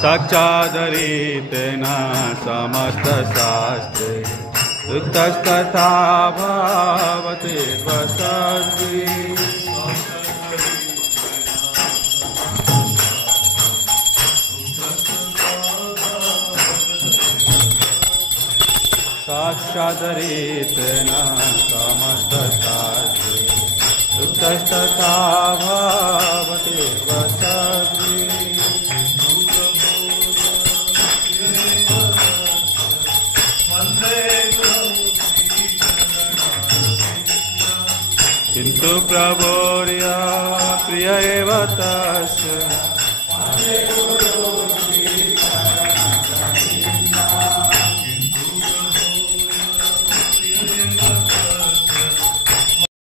साक्षादरितेन समस्तशास्त्रे युक्तस्तथा भवति वसद्भिः साक्षादरितेन समस्तशास्त्रे युक्तस्तथा भवति वसद्भिः किन्तु प्रभोर्या प्रिय एव तस्य